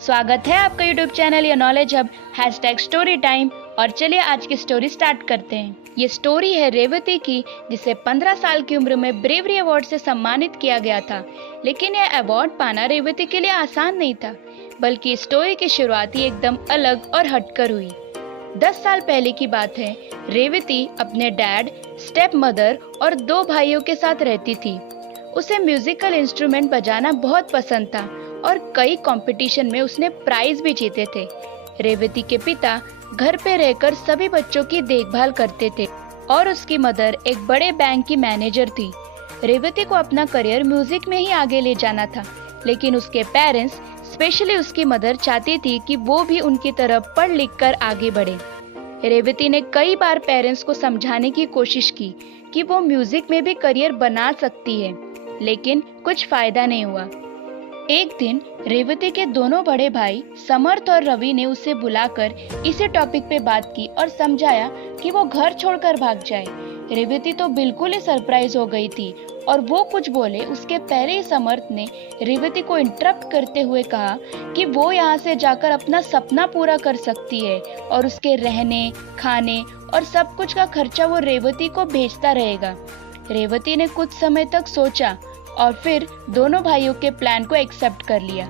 स्वागत है आपका यूट्यूब चैनल या नॉलेज हब #स्टोरी टाइम। और चलिए आज की स्टोरी स्टार्ट करते हैं। ये स्टोरी है रेवती की, जिसे 15 साल की उम्र में ब्रेवरी अवार्ड से सम्मानित किया गया था। लेकिन यह अवार्ड पाना रेवती के लिए आसान नहीं था, बल्कि स्टोरी की शुरुआत ही एकदम अलग और हटकर हुई। 10 साल पहले की बात है। रेवती अपने डैड, स्टेप मदर और 2 भाइयों के साथ रहती थी। उसे म्यूजिकल इंस्ट्रूमेंट बजाना बहुत पसंद था और कई कंपटीशन में उसने प्राइज भी जीते थे। रेवती के पिता घर पे रहकर सभी बच्चों की देखभाल करते थे और उसकी मदर एक बड़े बैंक की मैनेजर थी। रेवती को अपना करियर म्यूजिक में ही आगे ले जाना था, लेकिन उसके पेरेंट्स, स्पेशली उसकी मदर, चाहती थी कि वो भी उनकी तरह पढ़ लिख कर आगे बढ़े। रेवती ने कई बार पेरेंट्स को समझाने की कोशिश की कि वो म्यूजिक में भी करियर बना सकती है, लेकिन कुछ फायदा नहीं हुआ। एक दिन रेवती के दोनों बड़े भाई समर्थ और रवि ने उसे बुलाकर इसी टॉपिक पे बात की और समझाया कि वो घर छोड़कर भाग जाए। रेवती तो बिल्कुल ही सरप्राइज हो गई थी और वो कुछ बोले उसके पहले ही समर्थ ने रेवती को इंटरप्ट करते हुए कहा कि वो यहाँ से जाकर अपना सपना पूरा कर सकती है और उसके रहने, खाने और सब कुछ का खर्चा वो रेवती को भेजता रहेगा। रेवती ने कुछ समय तक सोचा और फिर दोनों भाइयों के प्लान को एक्सेप्ट कर लिया।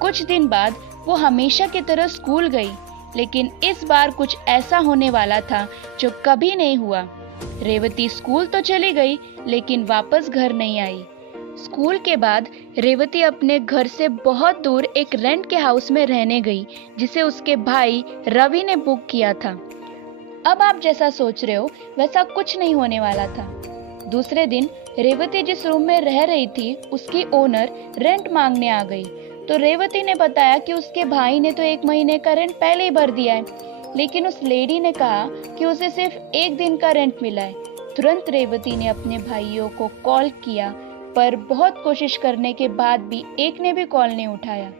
कुछ दिन बाद वो हमेशा की तरह स्कूल गई, लेकिन इस बार कुछ ऐसा होने वाला था जो कभी नहीं हुआ। रेवती स्कूल तो चली गई, लेकिन वापस घर नहीं आई। स्कूल के बाद रेवती अपने घर से बहुत दूर एक रेंट के हाउस में रहने गई, जिसे उसके भाई रवि ने बुक किया था। अब आप जैसा सोच रहे हो वैसा कुछ नहीं होने वाला था। दूसरे दिन रेवती जिस रूम में रह रही थी, उसकी ओनर रेंट मांगने आ गई। तो रेवती ने बताया कि उसके भाई ने तो 1 महीने का रेंट पहले ही भर दिया है, लेकिन उस लेडी ने कहा कि उसे सिर्फ 1 दिन का रेंट मिला है। तुरंत रेवती ने अपने भाइयों को कॉल किया, पर बहुत कोशिश करने के बाद भी एक ने भी कॉल नहीं उठाया।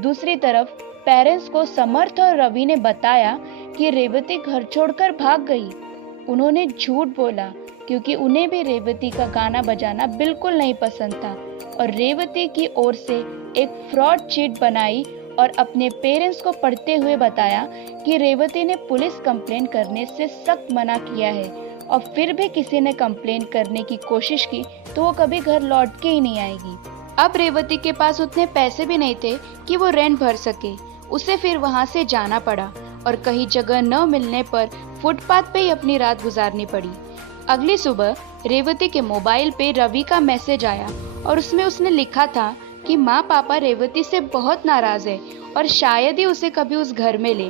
दूसरी तरफ पेरेंट्स को समर्थ और रवि ने बताया कि रेवती घर छोड़कर भाग गई। उन्होंने झूठ बोला, क्योंकि उन्हें भी रेवती का गाना बजाना बिल्कुल नहीं पसंद था और रेवती की ओर से एक फ्रॉड चीट बनाई और अपने पेरेंट्स को पढ़ते हुए बताया कि रेवती ने पुलिस कंप्लेन करने से सख्त मना किया है और फिर भी किसी ने कंप्लेन करने की कोशिश की तो वो कभी घर लौट के ही नहीं आएगी। अब रेवती के पास उतने पैसे भी नहीं थे कि वो रेंट भर सके। उसे फिर वहाँ से जाना पड़ा और कहीं जगह न मिलने पर फुटपाथ पे ही अपनी रात गुजारनी पड़ी। अगली सुबह रेवती के मोबाइल पे रवि का मैसेज आया और उसमें उसने लिखा था कि माँ पापा रेवती से बहुत नाराज है और शायद ही उसे कभी उस घर में ले।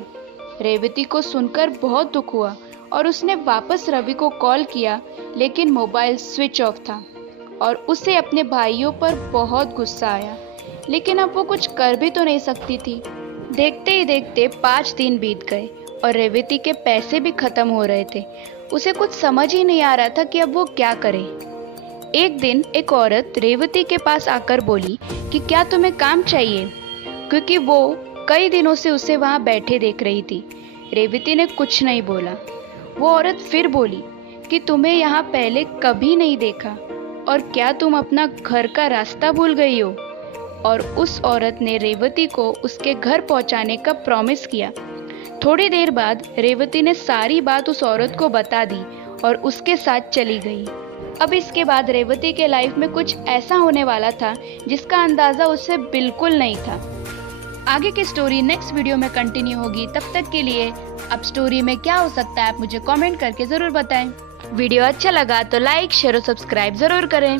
रेवती को सुनकर बहुत दुख हुआ और उसने वापस रवि को कॉल किया, लेकिन मोबाइल स्विच ऑफ था और उसे अपने भाइयों पर बहुत गुस्सा आया, लेकिन अब वो कुछ कर भी तो नहीं सकती थी। देखते ही देखते 5 दिन बीत गए और रेवती के पैसे भी खत्म हो रहे थे। उसे कुछ समझ ही नहीं आ रहा था कि अब वो क्या करे। एक दिन एक औरत रेवती के पास आकर बोली कि क्या तुम्हें काम चाहिए, क्योंकि वो कई दिनों से उसे वहां बैठे देख रही थी। रेवती ने कुछ नहीं बोला। वो औरत फिर बोली कि तुम्हें यहाँ पहले कभी नहीं देखा और क्या तुम अपना घर का रास्ता भूल गई हो। और उस औरत ने रेवती को उसके घर पहुँचाने का प्रॉमिस किया। थोड़ी देर बाद रेवती ने सारी बात उस औरत को बता दी और उसके साथ चली गई। अब इसके बाद रेवती के लाइफ में कुछ ऐसा होने वाला था जिसका अंदाजा उसे बिल्कुल नहीं था। आगे की स्टोरी नेक्स्ट वीडियो में कंटिन्यू होगी। तब तक के लिए अब स्टोरी में क्या हो सकता है आप मुझे कमेंट करके जरूर बताएं। वीडियो अच्छा लगा तो लाइक, शेयर और सब्सक्राइब जरूर करें।